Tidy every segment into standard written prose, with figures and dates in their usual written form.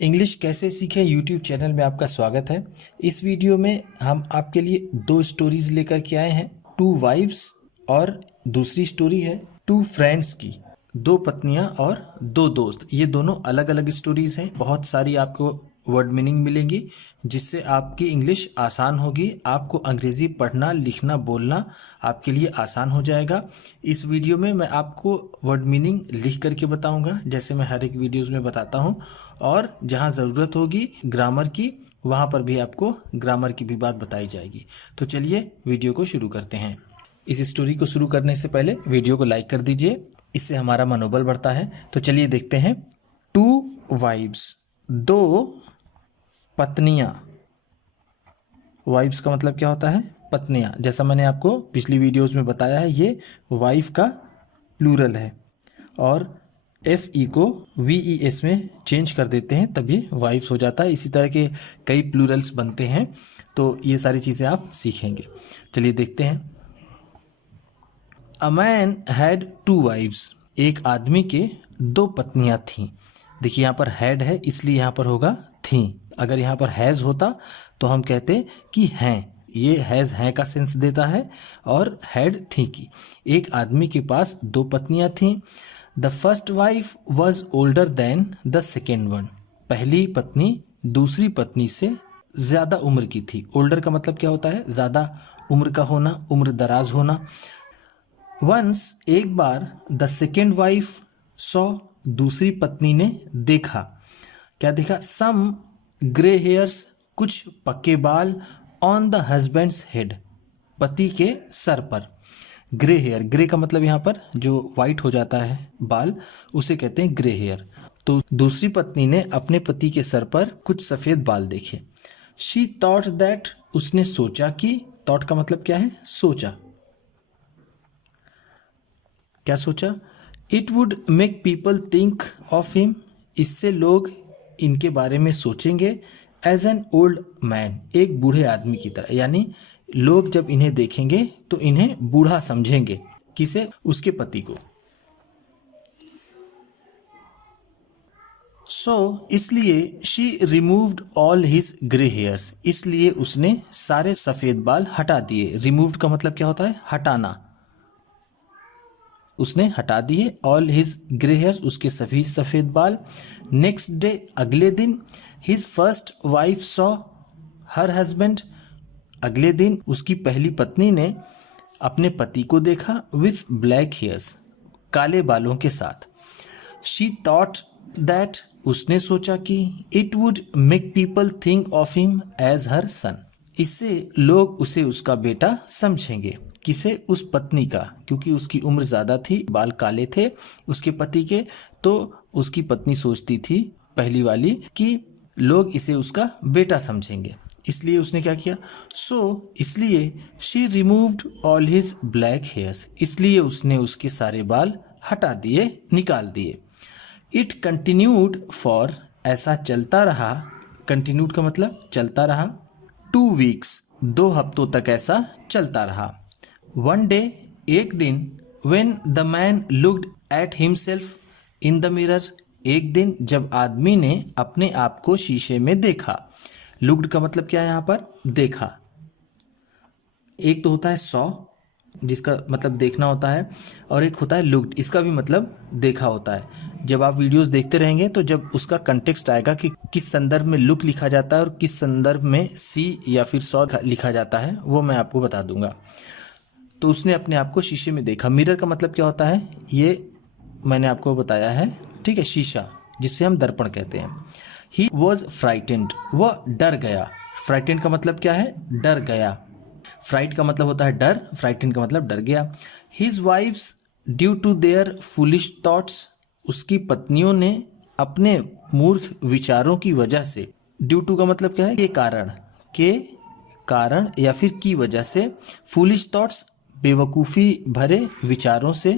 English कैसे सीखें YouTube channel में आपका स्वागत है। इस वीडियो में हम आपके लिए दो स्टोरीज लेकर के आए हैं, टू वाइफ्स और दूसरी स्टोरी है टू फ्रेंड्स की, दो पत्नियां और दो दोस्त। ये दोनों अलग अलग स्टोरीज हैं। बहुत सारी आपको वर्ड मीनिंग मिलेंगी जिससे आपकी इंग्लिश आसान होगी। आपको अंग्रेज़ी पढ़ना लिखना बोलना आपके लिए आसान हो जाएगा। इस वीडियो में मैं आपको वर्ड मीनिंग लिख करके बताऊंगा, जैसे मैं हर एक वीडियोज़ में बताता हूं, और जहां ज़रूरत होगी ग्रामर की वहां पर भी आपको ग्रामर की भी बात बताई जाएगी। तो चलिए वीडियो को शुरू करते हैं। इस स्टोरी को शुरू करने से पहले वीडियो को लाइक कर दीजिए, इससे हमारा मनोबल बढ़ता है। तो चलिए देखते हैं। टू वाइव्स, दो पत्नियां। वाइफ्स का मतलब क्या होता है? पत्नियां। जैसा मैंने आपको पिछली वीडियोस में बताया है, ये वाइफ का प्लूरल है और एफ ई को वी ई एस में चेंज कर देते हैं तब ये वाइफ्स हो जाता है। इसी तरह के कई प्लूरल्स बनते हैं, तो ये सारी चीज़ें आप सीखेंगे। चलिए देखते हैं। A man had two wives, एक आदमी के दो पत्नियां थीं। देखिए यहाँ पर हैड है इसलिए यहाँ पर होगा थी। अगर यहाँ पर हैज़ होता तो हम कहते कि हैं। ये हैज़ हैं का सेंस देता है और हैड थी की। एक आदमी के पास दो पत्नियां थीं। The first wife was older than the second one, पहली पत्नी दूसरी पत्नी से ज़्यादा उम्र की थी। ओल्डर का मतलब क्या होता है? ज़्यादा उम्र का होना, उम्र दराज होना। वंस, एक बार, द सेकेंड वाइफ सॉ, दूसरी पत्नी ने देखा। क्या देखा? सम ग्रे हेयर्स, कुछ पक्के बाल, ऑन द हस्बैंड्स हेड, पति के सर पर। ग्रे हेयर, ग्रे का मतलब यहाँ पर जो वाइट हो जाता है बाल, उसे कहते हैं ग्रे हेयर। तो दूसरी पत्नी ने अपने पति के सर पर कुछ सफ़ेद बाल देखे। शी थॉट दैट, उसने सोचा कि, थॉट का मतलब क्या है? सोचा। क्या सोचा? It would make people think of him, इससे लोग इनके बारे में सोचेंगे। एज एन ओल्ड मैन, एक बूढ़े आदमी की तरह, यानी लोग जब इन्हें देखेंगे तो इन्हें बूढ़ा समझेंगे। किसे? उसके पति को। सो इसलिए she removed all his grey hairs, इसलिए उसने सारे सफ़ेद बाल हटा दिए। रिमूव्ड का मतलब क्या होता है? हटाना। उसने हटा दिए। ऑल हिज ग्रे हेयर्स, उसके सभी सफ़ेद बाल। नेक्स्ट डे, अगले दिन, his first wife saw her husband, अगले दिन उसकी पहली पत्नी ने अपने पति को देखा। विथ ब्लैक हेयर्स, काले बालों के साथ। शी थॉट दैट, उसने सोचा कि, it would make people think of him as her son, इससे लोग उसे उसका बेटा समझेंगे। किसे? उस पत्नी का, क्योंकि उसकी उम्र ज़्यादा थी, बाल काले थे उसके पति के, तो उसकी पत्नी सोचती थी पहली वाली कि लोग इसे उसका बेटा समझेंगे, इसलिए उसने क्या किया? सो इसलिए she removed all his black hairs, इसलिए उसने उसके सारे बाल हटा दिए, निकाल दिए। इट कंटिन्यूड फॉर, ऐसा चलता रहा। कंटिन्यूड का मतलब चलता रहा। 2 वीक्स, 2 हफ्तों तक ऐसा चलता रहा। वन डे, एक दिन, when the man looked at himself in the mirror, एक दिन जब आदमी ने अपने आप को शीशे में देखा। लुक्ड का मतलब क्या है यहाँ पर? देखा। एक तो होता है सॉ, जिसका मतलब देखना होता है, और एक होता है लुक्ड, इसका भी मतलब देखा होता है। जब आप वीडियोस देखते रहेंगे तो जब उसका कंटेक्स्ट आएगा कि किस संदर्भ में लुक लिखा जाता है और किस संदर्भ में सी या फिर सॉ लिखा जाता है, वो मैं आपको बता दूंगा। तो उसने अपने आप को शीशे में देखा। मिरर का मतलब क्या होता है? ये मैंने आपको बताया है, ठीक है, शीशा, जिससे हम दर्पण कहते हैं। ही वॉज फ्राइटेंड, वह डर गया। फ्राइटेंड का मतलब क्या है? डर गया। फ्राइट का मतलब होता है डर, फ्राइटेंड का मतलब डर गया। His wife's due to their foolish thoughts, उसकी पत्नियों ने अपने मूर्ख विचारों की वजह से। ड्यू टू का मतलब क्या है? के कारण या फिर की वजह से। फुलिश थॉट्स, बेवकूफ़ी भरे विचारों से।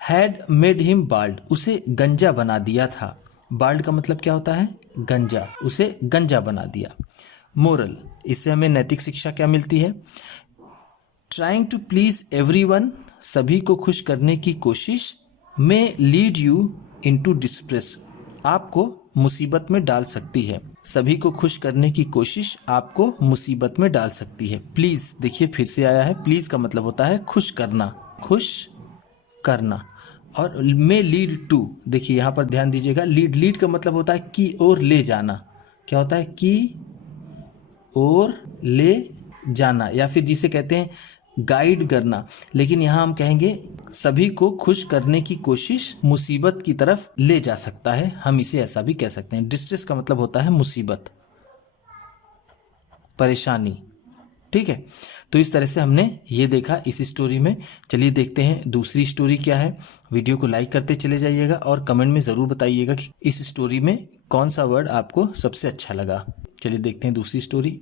हैड मेड हिम बाल्ड, उसे गंजा बना दिया था। बाल्ड का मतलब क्या होता है? गंजा, उसे गंजा बना दिया। मोरल, इससे हमें नैतिक शिक्षा क्या मिलती है? ट्राइंग टू प्लीज एवरीवन, सभी को खुश करने की कोशिश। मे लीड यू इनटू डिस्प्रेस, आपको मुसीबत में डाल सकती है। सभी को खुश करने की कोशिश आपको मुसीबत में डाल सकती है। प्लीज़ देखिए फिर से आया है, प्लीज़ का मतलब होता है खुश करना, खुश करना। और मे लीड टू, देखिए यहाँ पर ध्यान दीजिएगा, लीड का मतलब होता है की ओर ले जाना। क्या होता है? की ओर ले जाना, या फिर जिसे कहते हैं गाइड करना। लेकिन यहाँ हम कहेंगे सभी को खुश करने की कोशिश मुसीबत की तरफ ले जा सकता है, हम इसे ऐसा भी कह सकते हैं। डिस्ट्रेस का मतलब होता है मुसीबत, परेशानी। ठीक है, तो इस तरह से हमने ये देखा इस स्टोरी में। चलिए देखते हैं दूसरी स्टोरी क्या है। वीडियो को लाइक करते चले जाइएगा और कमेंट में ज़रूर बताइएगा कि इस स्टोरी में कौन सा वर्ड आपको सबसे अच्छा लगा। चलिए देखते हैं दूसरी स्टोरी।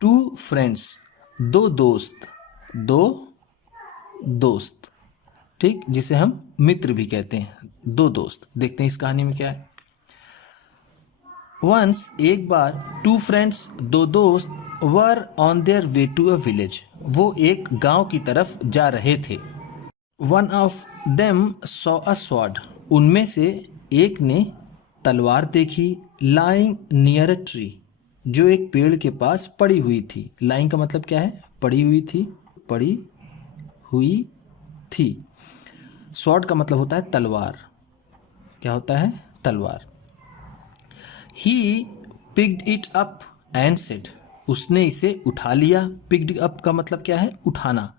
2 फ्रेंड्स, 2 दोस्त, ठीक, जिसे हम मित्र भी कहते हैं, 2 दोस्त। देखते हैं इस कहानी में क्या है। वंस, एक बार, 2 फ्रेंड्स, 2 दोस्त, were on their way to a village, वो एक गांव की तरफ जा रहे थे। One of them saw a sword, उनमें से एक ने तलवार देखी, लाइंग नियर अ ट्री, जो एक पेड़ के पास पड़ी हुई थी। लाइंग का मतलब क्या है? पड़ी हुई थी, पड़ी हुई थी। स्वॉर्ड का मतलब होता है तलवार। क्या होता है? तलवार। He picked it up and said, उसने इसे उठा लिया। पिक्ड अप का मतलब क्या है? उठाना।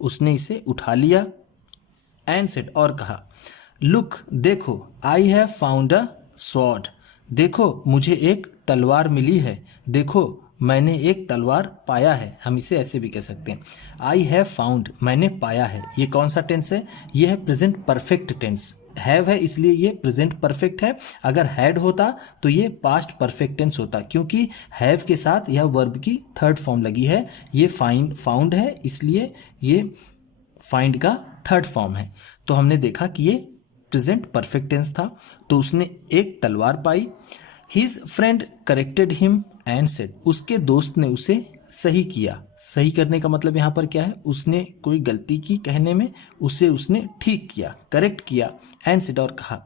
उसने इसे उठा लिया। एंड सेड, और कहा, लुक, देखो, I have found a sword, देखो मुझे एक तलवार मिली है, देखो मैंने एक तलवार पाया है। हम इसे ऐसे भी कह सकते हैं, आई हैव फाउंड, मैंने पाया है। ये कौन सा टेंस है? ये है प्रेजेंट परफेक्ट टेंस। हैव है इसलिए ये प्रेजेंट परफेक्ट है। अगर हैड होता तो ये पास्ट परफेक्ट टेंस होता, क्योंकि हैव के साथ यह वर्ब की थर्ड फॉर्म लगी है। ये फाउंड है इसलिए ये फाइंड का थर्ड फॉर्म है। तो हमने देखा कि ये प्रेजेंट परफेक्ट टेंस था। तो उसने एक तलवार पाई। His friend corrected him and said, उसके दोस्त ने उसे सही किया। सही करने का मतलब यहाँ पर क्या है? उसने कोई गलती की कहने में, उसे उसने ठीक किया, करेक्ट किया। एंड सेड, और कहा,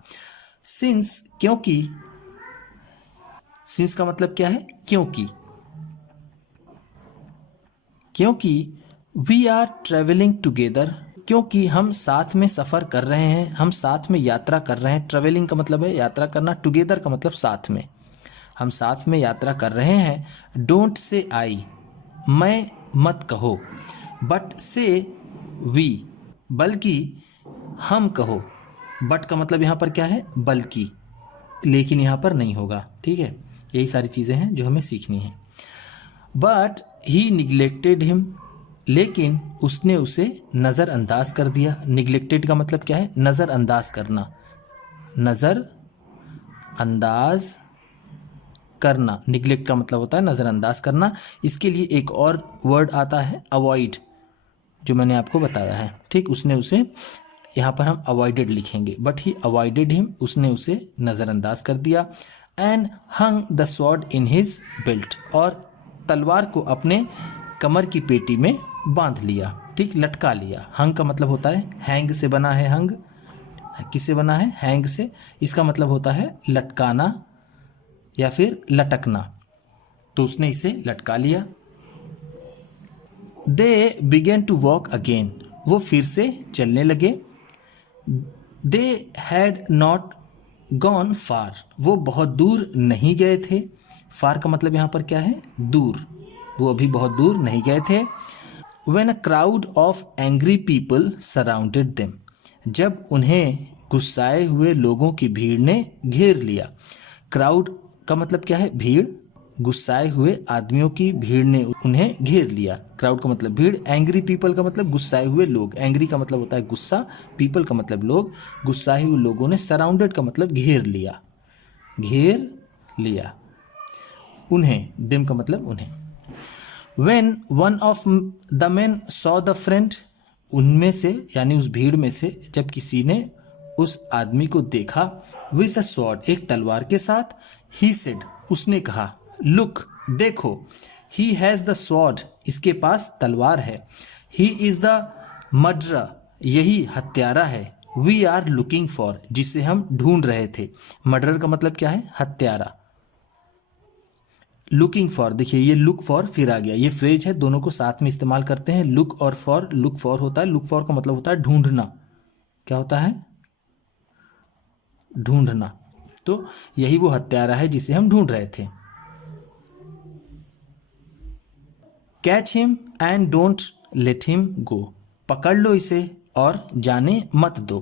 सिंस, क्योंकि, सिंस का मतलब क्या है? क्योंकि, क्योंकि वी आर ट्रेवलिंग टुगेदर, क्योंकि हम साथ में सफ़र कर रहे हैं, हम साथ में यात्रा कर रहे हैं। ट्रेवलिंग का मतलब है यात्रा करना, टुगेदर का मतलब साथ में, हम साथ में यात्रा कर रहे हैं। डोंट से आई, मैं मत कहो। बट से वी, बल्कि हम कहो। बट का मतलब यहाँ पर क्या है? बल्कि, लेकिन यहाँ पर नहीं होगा। ठीक है, यही सारी चीज़ें हैं जो हमें सीखनी है। बट ही निग्लेक्टेड हिम, लेकिन उसने उसे नज़रअंदाज कर दिया। निग्लेक्टेड का मतलब क्या है? नज़रअंदाज करना, नज़रअंदाज करना। निग्लेक्ट का मतलब होता है नज़रअंदाज करना। इसके लिए एक और वर्ड आता है अवॉइड, जो मैंने आपको बताया है। ठीक, उसने उसे, यहाँ पर हम अवॉइडेड लिखेंगे, बट ही अवॉइडेड हिम, उसने उसे नज़रअंदाज कर दिया। And hung the sword in his belt, और तलवार को अपने कमर की पेटी में बांध लिया। ठीक, लटका लिया। हंग का मतलब होता है, हैंग से बना है। हंग किससे बना है? हैंग से। इसका मतलब होता है लटकाना या फिर लटकना। तो उसने इसे लटका लिया। दे बिगेन टू वॉक अगेन, वो फिर से चलने लगे। They had not gone far, वो बहुत दूर नहीं गए थे। फार का मतलब यहाँ पर क्या है? दूर, वो अभी बहुत दूर नहीं गए थे। When a crowd of angry people surrounded them, जब उन्हें गुस्साए हुए लोगों की भीड़ ने घेर लिया। क्राउड का मतलब क्या है? भीड़। गुस्साए हुए आदमियों की भीड़ ने उन्हें घेर लिया। क्राउड का मतलब भीड़, एंग्री पीपल का मतलब गुस्साए हुए लोग। एंग्री का मतलब होता है गुस्सा, पीपल का मतलब लोग। गुस्साए हुए लोगों ने, सराउंडेड का मतलब घेर लिया, घेर लिया उन्हें। देम का मतलब उन्हें। When one of the men saw the friend, उनमें से यानी उस भीड़ में से जब किसी ने उस आदमी को देखा, with a sword, एक तलवार के साथ, he said, उसने कहा, look, देखो, he has the sword, इसके पास तलवार है। he is the murderer, यही हत्यारा है। वी आर लुकिंग फॉर, जिसे हम ढूंढ रहे थे। मर्डर का मतलब क्या है? हत्यारा। लुकिंग फॉर, देखिए ये लुक फॉर फिर आ गया, ये फ्रेज है, दोनों को साथ में इस्तेमाल करते हैं। लुक और फॉर, लुक फॉर होता है, लुक फॉर का मतलब होता है ढूंढना। क्या होता है? ढूंढना। तो यही वो हत्यारा है जिसे हम ढूंढ रहे थे। Catch him and don't let him go, पकड़ लो इसे और जाने मत दो।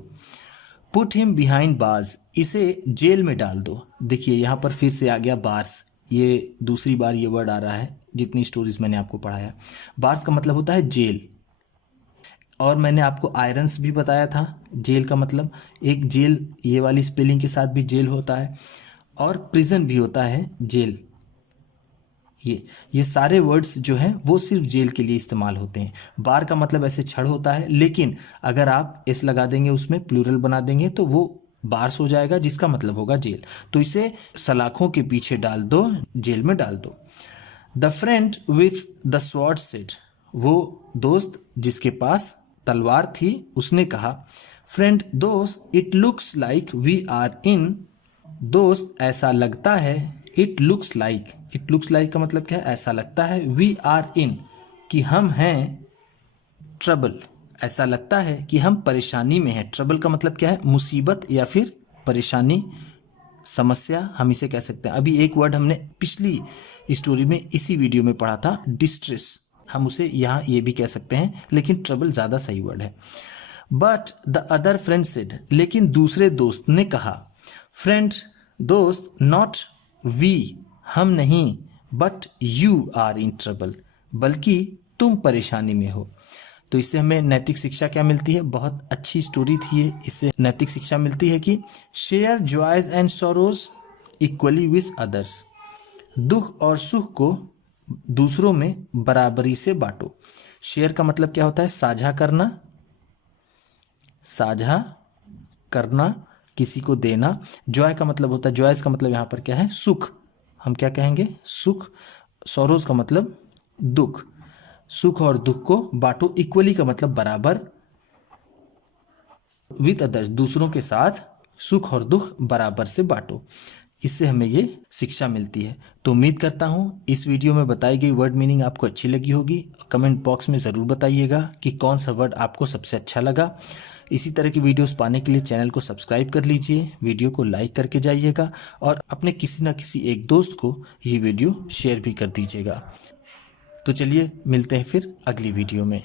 पुट हिम बिहाइंड बार्स, इसे जेल में डाल दो। देखिए यहाँ पर फिर से आ गया बार्स, ये दूसरी बार ये वर्ड आ रहा है जितनी स्टोरीज मैंने आपको पढ़ाया। बार्स का मतलब होता है जेल, और मैंने आपको आयरन्स भी बताया था। जेल का मतलब एक जेल, ये वाली स्पेलिंग के साथ भी जेल होता है, और प्रिजन भी होता है जेल। ये सारे वर्ड्स जो हैं वो सिर्फ जेल के लिए इस्तेमाल होते हैं। बार का मतलब ऐसे छड़ होता है, लेकिन अगर आप एस लगा देंगे, उसमें प्लूरल बना देंगे तो वो बार्स हो जाएगा, जिसका मतलब होगा जेल। तो इसे सलाखों के पीछे डाल दो, जेल में डाल दो। The friend with the sword said, वो दोस्त जिसके पास तलवार थी उसने कहा। फ्रेंड दोस्त, it looks like we are in, दोस्त ऐसा लगता है। It looks like, it looks like का मतलब क्या है? ऐसा लगता है। वी आर इन, कि हम हैं। ट्रबल, ऐसा लगता है कि हम परेशानी में हैं। ट्रबल का मतलब क्या है? मुसीबत या फिर परेशानी, समस्या, हम इसे कह सकते हैं। अभी एक वर्ड हमने पिछली स्टोरी में इसी वीडियो में पढ़ा था, डिस्ट्रेस, हम उसे यहाँ ये भी कह सकते हैं, लेकिन ट्रबल ज़्यादा सही वर्ड है। But the other friend said, लेकिन दूसरे दोस्त ने कहा। फ्रेंड दोस्त, नॉट वी, हम नहीं, but you are in trouble, बल्कि तुम परेशानी में हो। तो इससे हमें नैतिक शिक्षा क्या मिलती है? बहुत अच्छी स्टोरी थी ये। इससे नैतिक शिक्षा मिलती है कि share joys and sorrows equally with others, दुख और सुख को दूसरों में बराबरी से बांटो। शेयर का मतलब क्या होता है? साझा करना, साझा करना, किसी को देना। जॉय का मतलब होता है, जॉयज का मतलब यहाँ पर क्या है? सुख, हम क्या कहेंगे? सुख। सॉरोज का मतलब दुख। सुख और दुख को बांटो, इक्वली का मतलब बराबर, विथ अदर्स, दूसरों के साथ सुख और दुख बराबर से बांटो। इससे हमें ये शिक्षा मिलती है। तो उम्मीद करता हूँ इस वीडियो में बताई गई वर्ड मीनिंग आपको अच्छी लगी होगी। कमेंट बॉक्स में ज़रूर बताइएगा कि कौन सा वर्ड आपको सबसे अच्छा लगा। इसी तरह की वीडियोस पाने के लिए चैनल को सब्सक्राइब कर लीजिए, वीडियो को लाइक करके जाइएगा, और अपने किसी न किसी एक दोस्त को ये वीडियो शेयर भी कर दीजिएगा। तो चलिए मिलते हैं फिर अगली वीडियो में।